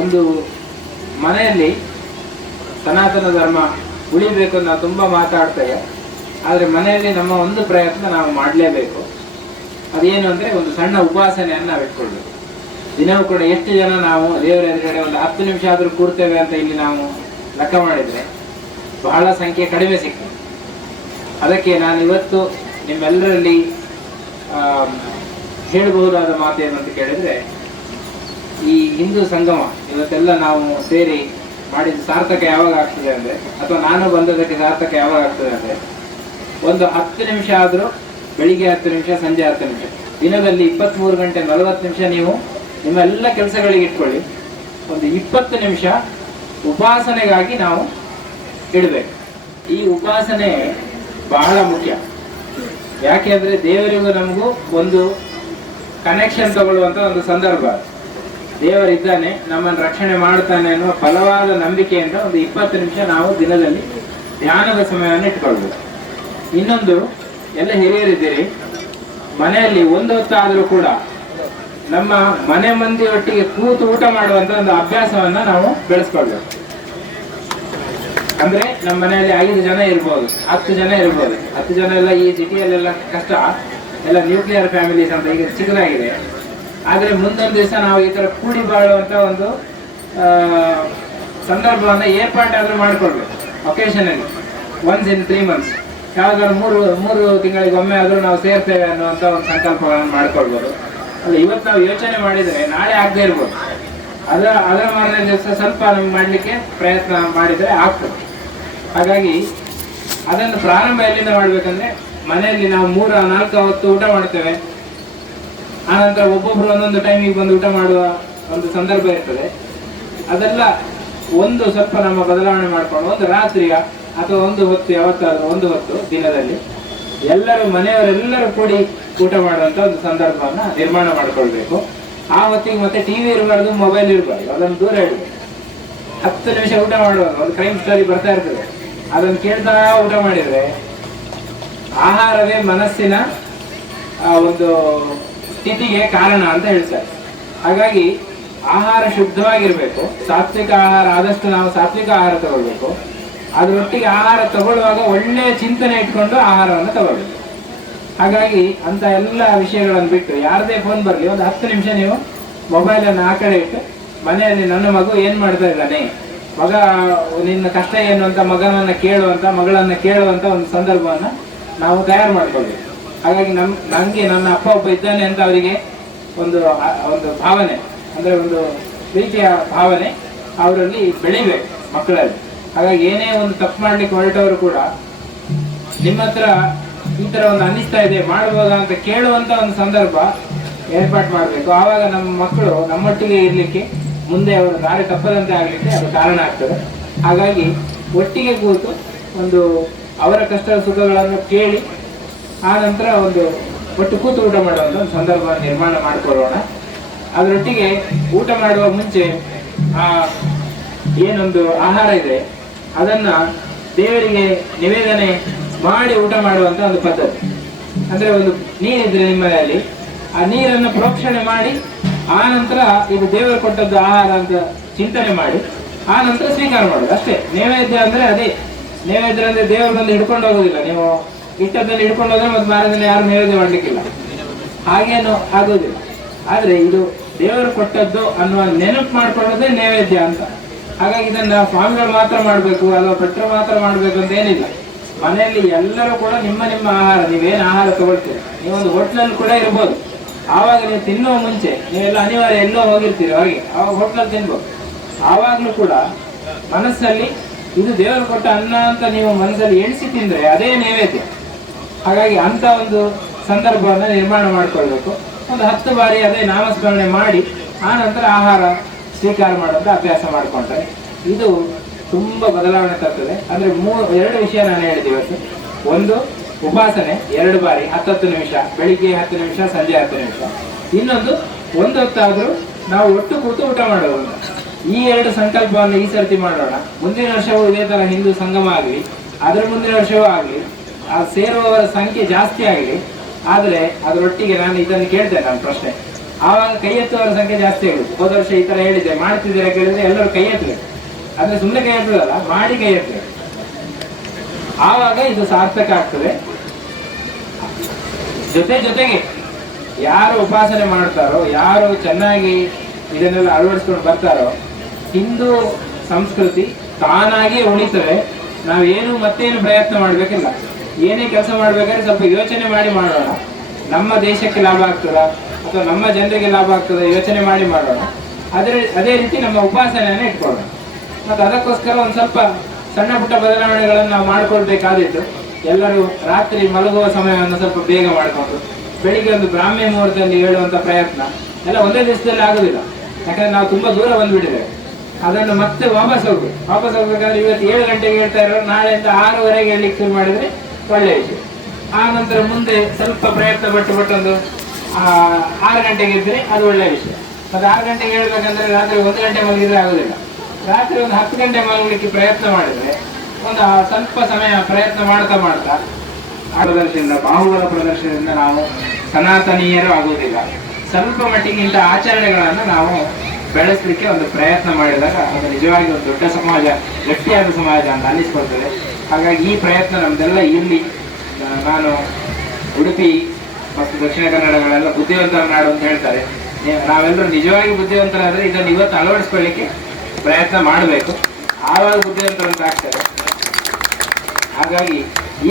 ಒಂದು ಮನೆಯಲ್ಲಿ ಸನಾತನ ಧರ್ಮ ಉಳಿಬೇಕು ಅಂತ ನಾವು ತುಂಬ ಮಾತಾಡ್ತೇವೆ. ಆದರೆ ಮನೆಯಲ್ಲಿ ನಮ್ಮ ಒಂದು ಪ್ರಯತ್ನ ನಾವು ಮಾಡಲೇಬೇಕು. ಅದೇನು ಅಂದರೆ ಒಂದು ಸಣ್ಣ ಉಪಾಸನೆಯನ್ನು ನಾವು ಇಟ್ಕೊಳ್ಬೇಕು. ದಿನವೂ ಕೂಡ ಎಷ್ಟು ಜನ ನಾವು ದೇವರ ಎದುರುಗಡೆ ಒಂದು 10 ನಿಮಿಷ ಆದರೂ ಕೂರ್ತೇವೆ ಅಂತ ಇಲ್ಲಿ ನಾವು ಲೆಕ್ಕ ಮಾಡಿದರೆ ಬಹಳ ಸಂಖ್ಯೆ ಕಡಿಮೆ ಸಿಗ್ತದೆ. ಅದಕ್ಕೆ ನಾನು ಇವತ್ತು ನಿಮ್ಮೆಲ್ಲರಲ್ಲಿ ಹೇಳಬಹುದಾದ ಮಾತೇನು ಅಂತ ಕೇಳಿದರೆ, ಈ ಹಿಂದೂ ಸಂಗಮ ಇವತ್ತೆಲ್ಲ ನಾವು ಸೇರಿ ಮಾಡಿದ ಸಾರ್ಥಕ ಯಾವಾಗ ಆಗ್ತದೆ ಅಂದರೆ, ಅಥವಾ ನಾನು ಬಂದದಕ್ಕೆ ಸಾರ್ಥಕ ಯಾವಾಗ ಆಗ್ತದೆ ಅಂದರೆ, ಒಂದು 10 ನಿಮಿಷ ಆದರೂ, ಬೆಳಿಗ್ಗೆ 10 ನಿಮಿಷ, ಸಂಜೆ 10 ನಿಮಿಷ, ದಿನದಲ್ಲಿ 23 ಗಂಟೆ 40 ನಿಮಿಷ ನೀವು ನಿಮ್ಮ ಎಲ್ಲ ಕೆಲಸಗಳಿಗೆ ಇಟ್ಕೊಳ್ಳಿ. ಒಂದು 20 ನಿಮಿಷ ಉಪಾಸನೆಗಾಗಿ ನಾವು ಇಡಬೇಕು. ಈ ಉಪಾಸನೆ ಬಹಳ ಮುಖ್ಯ. ಯಾಕೆ ಅಂದರೆ ದೇವರಿಗೂ ನಮಗೂ ಒಂದು ಕನೆಕ್ಷನ್ ತಗೊಳ್ಳುವಂಥ ಒಂದು ಸಂದರ್ಭ. ದೇವರಿದ್ದಾನೆ, ನಮ್ಮನ್ನು ರಕ್ಷಣೆ ಮಾಡ್ತಾನೆ ಅನ್ನುವ ಬಲವಾದ ನಂಬಿಕೆಯಿಂದ ಒಂದು 20 ನಿಮಿಷ ನಾವು ದಿನದಲ್ಲಿ ಧ್ಯಾನದ ಸಮಯವನ್ನು ಇಟ್ಕೊಳ್ಬೇಕು. ಇನ್ನೊಂದು, ಎಲ್ಲ ಹಿರಿಯರಿದ್ದೀರಿ, ಮನೆಯಲ್ಲಿ ಒಂದು ಹೊತ್ತಾದರೂ ಕೂಡ ನಮ್ಮ ಮನೆ ಮಂದಿಯೊಟ್ಟಿಗೆ ಕೂತು ಊಟ ಮಾಡುವಂಥ ಒಂದು ಅಭ್ಯಾಸವನ್ನು ನಾವು ಬೆಳೆಸ್ಕೊಳ್ಬೇಕು. ಅಂದರೆ ನಮ್ಮ ಮನೆಯಲ್ಲಿ 5 ಜನ ಇರ್ಬೋದು, 10 ಜನ ಇರ್ಬೋದು. 10 ಜನ ಎಲ್ಲ ಈ ಸಿಟಿಯಲ್ಲೆಲ್ಲ ಕಷ್ಟ, ಎಲ್ಲ ನ್ಯೂಕ್ಲಿಯರ್ ಫ್ಯಾಮಿಲೀಸ್ ಅಂತ ಈಗ ಚಿಕ್ಕದಾಗಿದೆ. ಆದರೆ ಮುಂದೊಂದು ದಿವಸ ನಾವು ಈ ಥರ ಕೂಡಿ ಬಾಳುವಂಥ ಒಂದು ಸಂದರ್ಭವನ್ನು ಏರ್ಪಾಟಾದರೂ ಮಾಡಿಕೊಳ್ಬೇಕು. ಒಕೇಶನಲ್ಲಿ ಒನ್ಸ್ ಇನ್ 3 months ಯಾವಾಗಾದ್ರೂ ಮೂರು ತಿಂಗಳಿಗೆ ಒಮ್ಮೆ ಆದರೂ ನಾವು ಸೇರ್ತೇವೆ ಅನ್ನುವಂಥ ಒಂದು ಸಂಕಲ್ಪಗಳನ್ನು ಮಾಡ್ಕೊಳ್ಬೋದು. ಅಲ್ಲ, ಇವತ್ತು ನಾವು ಯೋಚನೆ ಮಾಡಿದರೆ ನಾಳೆ ಆಗದೆ ಇರ್ಬೋದು. ಅದರ ಮಾರನೇ ದಿವಸ ಸ್ವಲ್ಪ ನಮ್ಗೆ ಮಾಡಲಿಕ್ಕೆ ಪ್ರಯತ್ನ ಮಾಡಿದರೆ ಆಗ್ತದೆ. ಹಾಗಾಗಿ ಅದನ್ನು ಪ್ರಾರಂಭ ಎಲ್ಲಿಂದ ಮಾಡಬೇಕಂದ್ರೆ, ಮನೆಯಲ್ಲಿ ನಾವು 3-4 ಹೊತ್ತು ಊಟ ಮಾಡ್ತೇವೆ. ಆನಂತರ ಒಬ್ಬೊಬ್ರು ಒಂದೊಂದು ಟೈಮಿಗೆ ಬಂದು ಊಟ ಮಾಡುವ ಒಂದು ಸಂದರ್ಭ ಇರ್ತದೆ. ಅದೆಲ್ಲ ಒಂದು ಸ್ವಲ್ಪ ನಮ್ಮ ಬದಲಾವಣೆ ಮಾಡಿಕೊಂಡು ಒಂದು ರಾತ್ರಿಯ ಅಥವಾ ಒಂದು ಹೊತ್ತು, ಯಾವತ್ತಾದ್ರೂ ಒಂದು ಹೊತ್ತು ದಿನದಲ್ಲಿ ಎಲ್ಲರೂ ಮನೆಯವರೆಲ್ಲರೂ ಕೂಡಿ ಊಟ ಮಾಡುವಂಥ ಒಂದು ಸಂದರ್ಭವನ್ನು ನಿರ್ಮಾಣ ಮಾಡಿಕೊಳ್ಬೇಕು. ಆ ಹೊತ್ತಿಗೆ ಮತ್ತೆ ಟಿವಿ ಇರಬಾರ್ದು, ಮೊಬೈಲ್ ಇರಬಾರ್ದು, ಅದನ್ನು ದೂರ ಇಡಬೇಕು. 10 ನಿಮಿಷ ಊಟ ಮಾಡುವಾಗ ಒಂದು ಕ್ರೈಮ್ ಸ್ಟೋರಿ ಬರ್ತಾ ಇರ್ತದೆ, ಅದನ್ನು ಕೇಳ್ತಾ ಊಟ ಮಾಡಿದರೆ ಆಹಾರವೇ ಮನಸ್ಸಿನ ಒಂದು ಸ್ಥಿತಿಗೆ ಕಾರಣ ಅಂತ ಹೇಳ್ತಾರೆ. ಹಾಗಾಗಿ ಆಹಾರ ಶುದ್ಧವಾಗಿರಬೇಕು. ಸಾತ್ವಿಕ ಆಹಾರ, ಆದಷ್ಟು ನಾವು ಸಾತ್ವಿಕ ಆಹಾರ ತಗೊಳ್ಬೇಕು. ಅದರೊಟ್ಟಿಗೆ ಆಹಾರ ತಗೊಳ್ಳುವಾಗ ಒಳ್ಳೆಯ ಚಿಂತನೆ ಇಟ್ಕೊಂಡು ಆಹಾರವನ್ನು ತಗೊಳ್ಬೇಕು. ಹಾಗಾಗಿ ಅಂತ ಎಲ್ಲ ವಿಷಯಗಳನ್ನು ಬಿಟ್ಟು ಯಾರದೇ ಫೋನ್ ಬರಲಿ, ಒಂದು 10 ನಿಮಿಷ ನೀವು ಮೊಬೈಲನ್ನು ಆ ಕಡೆ ಇಟ್ಟು, ಮನೆಯಲ್ಲಿ ನನ್ನ ಮಗು ಏನು ಮಾಡ್ತಾ ಇದ್ದಾನೆ, ಮಗ ನಿನ್ನ ಕಷ್ಟ ಏನು ಅಂತ ಮಗನನ್ನು ಕೇಳುವಂಥ, ಮಗಳನ್ನು ಕೇಳುವಂಥ ಒಂದು ಸಂದರ್ಭವನ್ನು ನಾವು ತಯಾರು ಮಾಡ್ಕೊಳ್ಬೇಕು. ಹಾಗಾಗಿ ನನಗೆ ನನ್ನ ಅಪ್ಪ ಒಬ್ಬ ಇದ್ದಾನೆ ಅಂತ ಅವರಿಗೆ ಒಂದು ಭಾವನೆ, ಅಂದರೆ ಒಂದು ಪ್ರೀತಿಯ ಭಾವನೆ ಅವರಲ್ಲಿ ಬೆಳಿಬೇಕು ಮಕ್ಕಳಲ್ಲಿ. ಹಾಗಾಗಿ ಏನೇ ಒಂದು ತಪ್ಪು ಮಾಡ್ಲಿಕ್ಕೆ ಹೊರಟವರು ಕೂಡ ನಿಮ್ಮ ಹತ್ರ ಈ ಥರ ಒಂದು ಅನ್ನಿಸ್ತಾ ಇದೆ, ಮಾಡ್ಬೋದಾ ಅಂತ ಕೇಳುವಂಥ ಒಂದು ಸಂದರ್ಭ ಏರ್ಪಾటు ಮಾಡಬೇಕು. ಆವಾಗ ನಮ್ಮ ಮಕ್ಕಳು ನಮ್ಮೊಟ್ಟಿಗೆ ಇರಲಿಕ್ಕೆ, ಮುಂದೆ ಅವರು ದಾರಿ ತಪ್ಪದಂತೆ ಆಗಲಿಕ್ಕೆ ಅದು ಕಾರಣ ಆಗ್ತದೆ. ಹಾಗಾಗಿ ಒಟ್ಟಿಗೆ ಕೂತು ಒಂದು ಅವರ ಕಷ್ಟ ಸುಖಗಳನ್ನು ಕೇಳಿ ಆ ನಂತರ ಒಂದು ಒಟ್ಟು ಕೂತು ಊಟ ಮಾಡುವಂಥ ಒಂದು ಸಂದರ್ಭವನ್ನು ನಿರ್ಮಾಣ ಮಾಡಿಕೊಳ್ಳೋಣ. ಅದರೊಟ್ಟಿಗೆ ಊಟ ಮಾಡುವ ಮುಂಚೆ ಏನೊಂದು ಆಹಾರ ಇದೆ ಅದನ್ನು ದೇವರಿಗೆ ನಿವೇದನೆ ಮಾಡಿ ಊಟ ಮಾಡುವಂಥ ಒಂದು ಪದ್ಧತಿ. ಅಂದರೆ ಒಂದು ನೀರಿದ್ರೆ ನಿಮ್ಮ ಮನೆಯಲ್ಲಿ, ಆ ನೀರನ್ನು ಪ್ರೋಕ್ಷಣೆ ಮಾಡಿ ಆ ನಂತರ ಇದು ದೇವರು ಕೊಟ್ಟದ್ದು ಆಹಾರ ಅಂತ ಚಿಂತನೆ ಮಾಡಿ ಆ ನಂತರ ಸ್ವೀಕಾರ ಮಾಡೋದು ಅಷ್ಟೇ. ನೈವೇದ್ಯ ಅಂದರೆ ಅದೇ ನೈವೇದ್ಯ. ಅಂದರೆ ದೇವರು ಬಂದು ಹಿಡ್ಕೊಂಡು ಹೋಗೋದಿಲ್ಲ, ನೀವು ಇಟ್ಟದ್ದನ್ನು ಹಿಡ್ಕೊಂಡು ಹೋದ್ರೆ ಮತ್ತೆ ಮಾರದಿನ ಯಾರು ನೈವೇದ್ಯ ಮಾಡಲಿಕ್ಕಿಲ್ಲ, ಹಾಗೇನು ಆಗೋದಿಲ್ಲ. ಆದರೆ ಇದು ದೇವರು ಕೊಟ್ಟದ್ದು ಅನ್ನುವ ನೆನಪು ಮಾಡ್ಕೊಳ್ಳೋದೇ ನೈವೇದ್ಯ ಅಂತ. ಹಾಗಾಗಿ ಇದನ್ನು ಸ್ವಾಮಿಗಳು ಮಾತ್ರ ಮಾಡಬೇಕು ಅಥವಾ ಭಟ್ರು ಮಾತ್ರ ಮಾಡಬೇಕು ಅಂತ ಏನಿಲ್ಲ. ಮನೆಯಲ್ಲಿ ಎಲ್ಲರೂ ಕೂಡ ನಿಮ್ಮ ನಿಮ್ಮ ಆಹಾರ, ನೀವೇನು ಆಹಾರ ತಗೊಳ್ತೀರಿ, ನೀವೊಂದು ಹೋಟ್ಲಲ್ಲಿ ಕೂಡ ಇರ್ಬೋದು. ಆವಾಗ ನೀವು ತಿನ್ನುವ ಮುಂಚೆ ನೀವೆಲ್ಲ ಅನಿವಾರ್ಯ ಎಲ್ಲೋ ಹೋಗಿರ್ತೀರಿ ಹೊರಗೆ, ಆವಾಗ ಹೋಟ್ಲಲ್ಲಿ ತಿನ್ಬೋದು. ಆವಾಗಲೂ ಕೂಡ ಮನಸ್ಸಲ್ಲಿ ಇದು ದೇವರು ಕೊಟ್ಟ ಅನ್ನ ಅಂತ ನೀವು ಮನಸ್ಸಲ್ಲಿ ಎಣಿಸಿ ತಿಂದರೆ ಅದೇ ನೈವೇದ್ಯ. ಹಾಗಾಗಿ ಅಂಥ ಒಂದು ಸಂದರ್ಭವನ್ನು ನಿರ್ಮಾಣ ಮಾಡಿಕೊಳ್ಬೇಕು. ಒಂದು 10 ಬಾರಿ ಅದೇ ನಾಮಸ್ಮರಣೆ ಮಾಡಿ ಆ ನಂತರ ಆಹಾರ ಸ್ವೀಕಾರ ಮಾಡುವಂಥ ಅಭ್ಯಾಸ ಮಾಡಿಕೊಂಡ್ರೆ ಇದು ತುಂಬ ಬದಲಾವಣೆ ತರ್ತದೆ. ಅಂದರೆ 2 ವಿಷಯ ನಾನು ಹೇಳಿದೆ ಇವತ್ತು. ಒಂದು ಉಪಾಸನೆ 2 ಬಾರಿ 10 ನಿಮಿಷ, ಬೆಳಿಗ್ಗೆ 10 ನಿಮಿಷ, ಸಂಜೆ 10 ನಿಮಿಷ. ಇನ್ನೊಂದು ಒಂದು ಹೊತ್ತಾದರೂ ನಾವು ಒಟ್ಟು ಕೂತು ಊಟ ಮಾಡೋದು ಅಂತ. ಈ 2 ಸಂಕಲ್ಪವನ್ನು ಈ ಸರ್ತಿ ಮಾಡೋಣ. ಮುಂದಿನ ವರ್ಷವೂ ಇದೇ ಥರ ಹಿಂದೂ ಸಂಗಮ ಆಗಲಿ, ಅದರ ಮುಂದಿನ ವರ್ಷವೂ ಆಗಲಿ, ಆ ಸೇರುವವರ ಸಂಖ್ಯೆ ಜಾಸ್ತಿ ಆಗಲಿ. ಆದರೆ ಅದರೊಟ್ಟಿಗೆ ನಾನು ಇದನ್ನು ಕೇಳ್ತೇನೆ, ನನ್ನ ಪ್ರಶ್ನೆ, ಆವಾಗ ಕೈ ಎತ್ತುವವರ ಸಂಖ್ಯೆ ಜಾಸ್ತಿ ಆಗುತ್ತೆ. ಹೋದ ವರ್ಷ ಈ ತರ ಹೇಳಿದೆ, ಮಾಡ್ತಿದ್ದೀರಾ ಕೇಳಿದ್ರೆ ಎಲ್ಲರೂ ಕೈ ಎತ್ತಬೇಕು. ಆದ್ರೆ ಸುಮ್ಮನೆ ಕೈ ಎತ್ತದಲ್ಲ, ಮಾಡಿ ಕೈ ಎತ್ತಬೇಕು. ಆವಾಗ ಇದು ಸಾರ್ಥಕ ಆಗ್ತದೆ. ಜೊತೆಗೆ ಯಾರು ಉಪಾಸನೆ ಮಾಡ್ತಾರೋ, ಯಾರು ಚೆನ್ನಾಗಿ ಇದನ್ನೆಲ್ಲ ಅಳವಡಿಸ್ಕೊಂಡು ಬರ್ತಾರೋ, ಹಿಂದೂ ಸಂಸ್ಕೃತಿ ತಾನಾಗಿ ಉಳಿತವೆ. ನಾವೇನು ಮತ್ತೇನು ಪ್ರಯತ್ನ ಮಾಡ್ಬೇಕಿಲ್ಲ. ಏನೇ ಕೆಲಸ ಮಾಡ್ಬೇಕಾದ್ರೆ ಸ್ವಲ್ಪ ಯೋಚನೆ ಮಾಡಿ ಮಾಡೋಣ. ನಮ್ಮ ದೇಶಕ್ಕೆ ಲಾಭ ಆಗ್ತದ ಅಥವಾ ನಮ್ಮ ಜನರಿಗೆ ಲಾಭ ಆಗ್ತದ ಯೋಚನೆ ಮಾಡಿ ಮಾಡೋಣ. ಅದೇ ರೀತಿ ನಮ್ಮ ಉಪಾಸನೆಯನ್ನು ಇಟ್ಕೊಳ್ಳೋಣ. ಮತ್ತು ಅದಕ್ಕೋಸ್ಕರ ಒಂದು ಸ್ವಲ್ಪ ಸಣ್ಣ ಪುಟ್ಟ ಬದಲಾವಣೆಗಳನ್ನು ನಾವು ಮಾಡ್ಕೊಳ್ಬೇಕಾದಿತ್ತು. ಎಲ್ಲರೂ ರಾತ್ರಿ ಮಲಗುವ ಸಮಯವನ್ನು ಸ್ವಲ್ಪ ಬೇಗ ಮಾಡಿಕೊಂಡು ಬೆಳಿಗ್ಗೆ ಒಂದು ಬ್ರಾಹ್ಮಿ ಮುಹೂರ್ತದಲ್ಲಿ ಹೇಳುವಂಥ ಪ್ರಯತ್ನ ಎಲ್ಲ ಒಂದೇ ದಿವಸದಲ್ಲಿ ಆಗೋದಿಲ್ಲ. ಯಾಕಂದ್ರೆ ನಾವು ತುಂಬ ದೂರ ಬಂದ್ಬಿಟ್ಟಿದ್ದೇವೆ. ಅದನ್ನು ಮತ್ತೆ ವಾಪಸ್ ಹೋಗ್ಬೇಕಾದ್ರೆ ಇವತ್ತು 7 ಗಂಟೆಗೆ ಹೇಳ್ತಾ ಇರೋ, ನಾಳೆಯಿಂದ 6:30 ಹೇಳಲಿಕ್ಕೆ ಶುರು ಮಾಡಿದ್ರೆ ಒಳ್ಳೆಯ ವಿಷಯ. ಆ ನಂತರ ಮುಂದೆ ಸ್ವಲ್ಪ ಪ್ರಯತ್ನ ಪಟ್ಟೊಂದು 6 ಗಂಟೆಗೆ ಇದ್ರೆ ಅದು ಒಳ್ಳೆಯ ವಿಷಯ. ಮತ್ತು 6 ಗಂಟೆಗೆ ಹೇಳ್ಬೇಕಂದ್ರೆ ರಾತ್ರಿ 1 ಗಂಟೆ ಮಲಗಿದ್ರೆ ಆಗೋದಿಲ್ಲ. ರಾತ್ರಿ ಒಂದು 10 ಗಂಟೆ ಮಲಗಲಿಕ್ಕೆ ಪ್ರಯತ್ನ ಮಾಡಿದ್ರೆ ಒಂದು ಸ್ವಲ್ಪ ಸಮಯ ಪ್ರಯತ್ನ ಮಾಡ್ತಾ ಪ್ರದರ್ಶನದಿಂದ, ಬಾಹುಬಲ ಪ್ರದರ್ಶನದಿಂದ ನಾವು ಸನಾತನೀಯರು ಆಗುವುದಿಲ್ಲ. ಸ್ವಲ್ಪ ಮಟ್ಟಿಗೆ ಇಂಥ ಆಚರಣೆಗಳನ್ನು ನಾವು ಬೆಳೆಸಲಿಕ್ಕೆ ಒಂದು ಪ್ರಯತ್ನ ಮಾಡಿದಾಗ ಅದು ನಿಜವಾಗಿ ಒಂದು ದೊಡ್ಡ ಸಮಾಜ, ಗಟ್ಟಿಯಾದ ಸಮಾಜ ಅಂತ ಅನ್ನಿಸ್ಕೊಳ್ತದೆ. ಹಾಗಾಗಿ ಈ ಪ್ರಯತ್ನ ನಮ್ದೆಲ್ಲ ಇಲ್ಲಿ, ನಾನು ಉಡುಪಿ ಮತ್ತು ದಕ್ಷಿಣ ಕನ್ನಡಗಳೆಲ್ಲ ಬುದ್ಧಿವಂತರ ನಾಡು ಅಂತ ಹೇಳ್ತಾರೆ. ನಾವೆಲ್ಲರೂ ನಿಜವಾಗಿ ಬುದ್ಧಿವಂತರಾದರೆ ಇದನ್ನು ಇವತ್ತು ಅಳವಡಿಸ್ಕೊಳ್ಳಿಕ್ಕೆ ಪ್ರಯತ್ನ ಮಾಡಬೇಕು. ಆವಾಗ ಬುದ್ಧಿವಂತರಂತ ಆಗ್ತಾರೆ. ಹಾಗಾಗಿ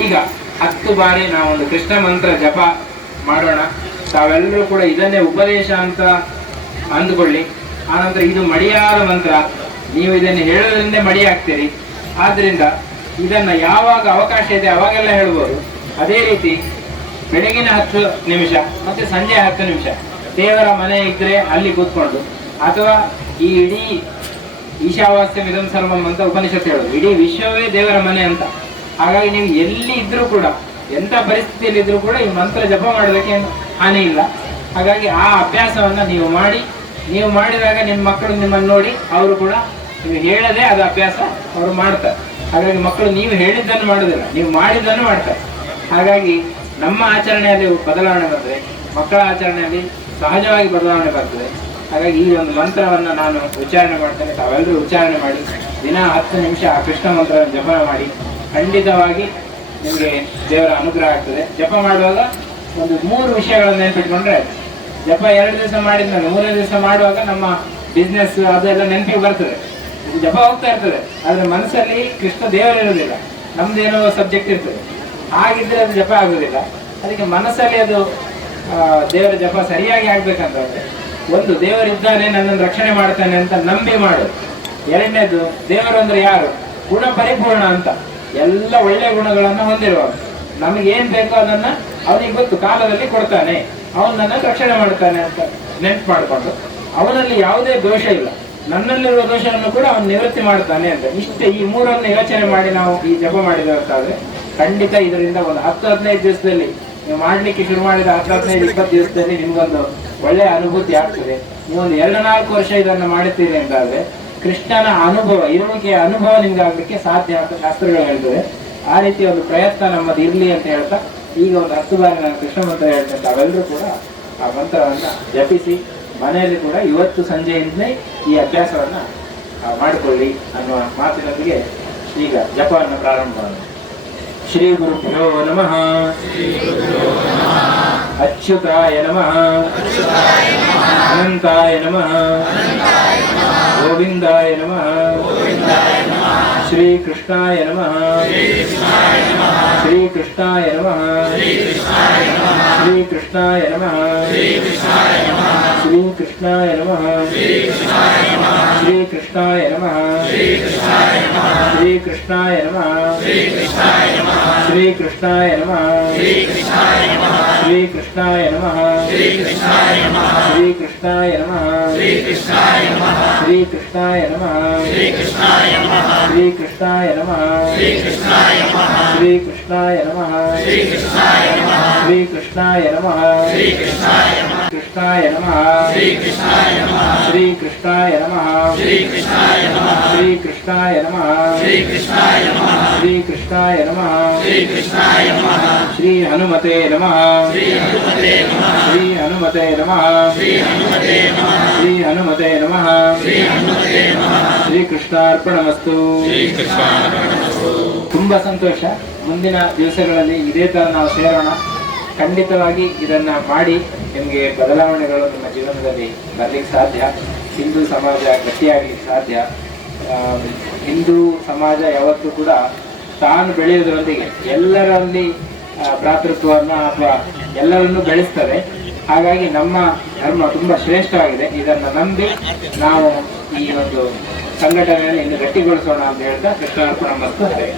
ಈಗ 10 ಬಾರಿ ನಾವೊಂದು ಕೃಷ್ಣ ಮಂತ್ರ ಜಪ ಮಾಡೋಣ. ತಾವೆಲ್ಲರೂ ಕೂಡ ಇದನ್ನೇ ಉಪದೇಶ ಅಂತ ಅಂದುಕೊಳ್ಳಿ. ಆನಂತರ ಇದು ಮಡಿಯಾದ ಮಂತ್ರ, ನೀವು ಇದನ್ನು ಹೇಳೋದ್ರಿಂದ ಮಡಿ ಆಗ್ತೀರಿ. ಆದ್ರಿಂದ ಇದನ್ನ ಯಾವಾಗ ಅವಕಾಶ ಇದೆ ಅವಾಗೆಲ್ಲ ಹೇಳ್ಬೋದು. ಅದೇ ರೀತಿ ಬೆಳಗಿನ 10 ನಿಮಿಷ ಮತ್ತೆ ಸಂಜೆ 10 ನಿಮಿಷ ದೇವರ ಮನೆ ಇದ್ರೆ ಅಲ್ಲಿ ಕೂತ್ಕೊಂಡು, ಅಥವಾ ಈ ಇಡೀ ಈಶಾವಾಸ್ಯಂ ಇದಂ ಸರ್ವಂ ಅಂತ ಉಪನಿಷತ್ತು ಹೇಳೋದು, ಇಡೀ ವಿಶ್ವವೇ ದೇವರ ಮನೆ ಅಂತ. ಹಾಗಾಗಿ ನೀವು ಎಲ್ಲಿ ಇದ್ರೂ ಕೂಡ, ಎಂಥ ಪರಿಸ್ಥಿತಿಯಲ್ಲಿ ಇದ್ರೂ ಕೂಡ ಈ ಮಂತ್ರ ಜಪ ಮಾಡೋದಕ್ಕೆ ಏನು ಹಾನಿ ಇಲ್ಲ. ಹಾಗಾಗಿ ಆ ಅಭ್ಯಾಸವನ್ನ ನೀವು ಮಾಡಿ, ನೀವು ಮಾಡಿದಾಗ ನಿಮ್ಮ ಮಕ್ಕಳು ನಿಮ್ಮನ್ನು ನೋಡಿ ಅವರು ಕೂಡ ನೀವು ಹೇಳದೆ ಅದು ಅಭ್ಯಾಸ ಅವರು ಮಾಡ್ತಾರೆ. ಹಾಗಾಗಿ ಮಕ್ಕಳು ನೀವು ಹೇಳಿದ್ದನ್ನು ಮಾಡೋದಿಲ್ಲ, ನೀವು ಮಾಡಿದ್ದನ್ನು ಮಾಡ್ತಾರೆ. ಹಾಗಾಗಿ ನಮ್ಮ ಆಚರಣೆಯಲ್ಲಿ ಬದಲಾವಣೆ ಬಂದರೆ ಮಕ್ಕಳ ಆಚರಣೆಯಲ್ಲಿ ಸಹಜವಾಗಿ ಬದಲಾವಣೆ ಬರ್ತದೆ. ಹಾಗಾಗಿ ಈ ಒಂದು ಮಂತ್ರವನ್ನು ನಾನು ಉಚ್ಚಾರಣೆ ಮಾಡ್ತೇನೆ, ತಾವೆಲ್ಲರೂ ಉಚ್ಚಾರಣೆ ಮಾಡಿ ದಿನ 10 ನಿಮಿಷ ಆ ಕೃಷ್ಣ ಮಂತ್ರವನ್ನು ಜಪನ ಮಾಡಿ. ಖಂಡಿತವಾಗಿ ನಿಮಗೆ ದೇವರ ಅನುಗ್ರಹ ಆಗ್ತದೆ. ಜಪ ಮಾಡುವಾಗ ಒಂದು 3 ವಿಷಯಗಳನ್ನು ನೆನಪಿಟ್ಕೊಂಡ್ರೆ, ಜಪ 2 ದಿವಸ ಮಾಡಿದ್ಮೇಲೆ 3ನೇ ದಿವಸ ಮಾಡುವಾಗ ನಮ್ಮ ಬಿಸ್ನೆಸ್ ಅದೆಲ್ಲ ನೆನಪಿಗೆ ಬರ್ತದೆ. ಜಪ ಹೋಗ್ತಾ ಇರ್ತದೆ, ಆದ್ರೆ ಮನಸ್ಸಲ್ಲಿ ಕೃಷ್ಣ ದೇವರಿರೋದಿಲ್ಲ, ನಮ್ದೇನೋ ಸಬ್ಜೆಕ್ಟ್ ಇರ್ತದೆ. ಹಾಗಿದ್ರೆ ಅದು ಜಪ ಆಗೋದಿಲ್ಲ. ಅದಕ್ಕೆ ಮನಸ್ಸಲ್ಲಿ ಅದು ದೇವರ ಜಪ ಸರಿಯಾಗಿ ಆಗ್ಬೇಕಂತಂದ್ರೆ, ಒಂದು ದೇವರಿದ್ದಾನೆ, ನನ್ನನ್ನು ರಕ್ಷಣೆ ಮಾಡ್ತಾನೆ ಅಂತ ನಂಬಿ ಮಾಡೋದು. 2ನೇದು, ದೇವರು ಅಂದ್ರೆ ಯಾರು? ಗುಣ ಪರಿಪೂರ್ಣ ಅಂತ, ಎಲ್ಲ ಒಳ್ಳೆಯ ಗುಣಗಳನ್ನು ಹೊಂದಿರುವ, ನಮಗೇನ್ ಬೇಕೋ ಅದನ್ನ ಅವನಿಗೆ ಗೊತ್ತು, ಕಾಲದಲ್ಲಿ ಕೊಡ್ತಾನೆ, ಅವನು ನನ್ನನ್ನು ರಕ್ಷಣೆ ಮಾಡ್ತಾನೆ ಅಂತ ನೆನ್ಪು ಮಾಡಿಕೊಂಡು, ಅವನಲ್ಲಿ ಯಾವುದೇ ದೋಷ ಇಲ್ಲ, ನನ್ನಲ್ಲಿರುವ ದೋಷವನ್ನು ಕೂಡ ಅವನು ನಿವೃತ್ತಿ ಮಾಡ್ತಾನೆ ಅಂತ ಇಷ್ಟೇ. ಈ 3ಅನ್ನು ಯೋಚನೆ ಮಾಡಿ ನಾವು ಈ ಜಪ ಮಾಡಿದಂತಾದ್ರೆ ಖಂಡಿತ ಇದರಿಂದ ಒಂದು 10-15 ದಿವಸದಲ್ಲಿ ನೀವು ಮಾಡ್ಲಿಕ್ಕೆ ಶುರು ಮಾಡಿದ 10-15-20 ದಿವಸದಲ್ಲಿ ನಿಮ್ಗೊಂದು ಒಳ್ಳೆಯ ಅನುಭೂತಿ ಆಗ್ತದೆ. ನೀವೊಂದು 2-4 ವರ್ಷ ಇದನ್ನು ಮಾಡುತ್ತೀರಿ ಅಂತಾದ್ರೆ ಕೃಷ್ಣನ ಅನುಭವ, ಇರುವಿಕೆಯ ಅನುಭವ ನಿಮ್ಗೆ ಆಗ್ಲಿಕ್ಕೆ ಸಾಧ್ಯ ಅಂತ ಶಾಸ್ತ್ರಗಳು ಹೇಳ್ತದೆ. ಆ ರೀತಿ ಒಂದು ಪ್ರಯತ್ನ ನಮ್ಮದು ಇರ್ಲಿ ಅಂತ ಹೇಳ್ತಾ ಈಗ ಒಂದು 10 ಬಾರಿ ನಾನು ಕೃಷ್ಣ ಮಂತ್ರ ಹೇಳ್ತೇನೆ. ತಾವೆಲ್ಲರೂ ಕೂಡ ಆ ಮಂತ್ರವನ್ನ ಜಪಿಸಿ ಮನೆಯಲ್ಲಿ ಕೂಡ ಇವತ್ತು ಸಂಜೆಯಿಂದಲೇ ಈ ಅಭ್ಯಾಸವನ್ನ ಮಾಡಿಕೊಳ್ಳಿ ಅನ್ನುವ ಮಾತಿನೊಂದಿಗೆ ಈಗ ಜಪವನ್ನು ಪ್ರಾರಂಭ ಮಾಡೋಣ. ಶ್ರೀ ಗುರುಭ್ಯೋ ನಮಃ. ಅಚ್ಯುತಾಯ ನಮಃ, ಅನಂತಾಯ ನಮಃ, ಗೋವಿಂದಾಯ ನಮಃ, ಶ್ರೀ ಕೃಷ್ಣಾಯ ನಮಃ, ಶ್ರೀ ಕೃಷ್ಣಾಯ ನಮಃ, ಶ್ರೀ ಕೃಷ್ಣಾಯ ನಮಃ, ಶ್ರೀ ಕೃಷ್ಣಾಯ ನಮಃ, ಶ್ರೀ ಕೃಷ್ಣಾಯ ನಮಃ, ಶ್ರೀ ಕೃಷ್ಣಾಯ ನಮಃ, ಶ್ರೀ ಕೃಷ್ಣಾಯ ನಮಃ, ಶ್ರೀ ಕೃಷ್ಣಾಯ ನಮಃ, ಶ್ರೀ ಕೃಷ್ಣಾಯ ನಮಃ, ಶ್ರೀ ಕೃಷ್ಣಾಯ ನಮಃ, ಶ್ರೀ ಕೃಷ್ಣಾಯ ನಮಃ, ಶ್ರೀ ಕೃಷ್ಣಾಯ ನಮಃ, ಶ್ರೀ ಕೃಷ್ಣಾಯ ನಮಃ, ಶ್ರೀ ಕೃಷ್ಣಾಯ ನಮಃ, ಕೃಷ್ಣಾಯ ನಮಃ ಶ್ರೀ ಕೃಷ್ಣಾಯ ನಮಃ ಶ್ರೀ ಕೃಷ್ಣಾಯ ನಮಃ ಶ್ರೀ ಕೃಷ್ಣಾಯ ನಮಃ ಶ್ರೀ ಹನುಮತೆ ನಮಃ ಶ್ರೀ ಹನುಮತೆ ನಮಃ ಶ್ರೀ ಹನುಮತೆ ನಮಃ ಶ್ರೀ ಕೃಷ್ಣಾರ್ಪಣಮಸ್ತು. ತುಂಬಾ ಸಂತೋಷ. ಮುಂದಿನ ದಿವಸಗಳಲ್ಲಿ ಇದೇ ತರ ನಾವು ಸೇರೋಣ. ಖಂಡಿತವಾಗಿ ಇದನ್ನ ಮಾಡಿ ನಿಮಗೆ ಬದಲಾವಣೆಗಳು ನಿಮ್ಮ ಜೀವನದಲ್ಲಿ ಬರ್ಲಿಕ್ಕೆ ಸಾಧ್ಯ. ಹಿಂದೂ ಸಮಾಜ ಗಟ್ಟಿಯಾಗಲಿಕ್ಕೆ ಸಾಧ್ಯ. ಹಿಂದೂ ಸಮಾಜ ಯಾವತ್ತೂ ಕೂಡ ತಾನು ಬೆಳೆಯುವುದರೊಂದಿಗೆ ಎಲ್ಲರಲ್ಲಿ ಭ್ರಾತೃತ್ವವನ್ನು ಅಥವಾ ಎಲ್ಲರನ್ನೂ ಬೆಳೆಸ್ತದೆ. ಹಾಗಾಗಿ ನಮ್ಮ ಧರ್ಮ ತುಂಬಾ ಶ್ರೇಷ್ಠವಾಗಿದೆ. ಇದನ್ನು ನಂಬಿ ನಾವು ಈ ಒಂದು ಸಂಘಟನೆಯನ್ನು ಇನ್ನು ಗಟ್ಟಿಗೊಳಿಸೋಣ ಅಂತ ಹೇಳ್ತಾ ಕೃಷ್ಣಾರ್ಪಣ ಮತ್ತು ಹರೇ.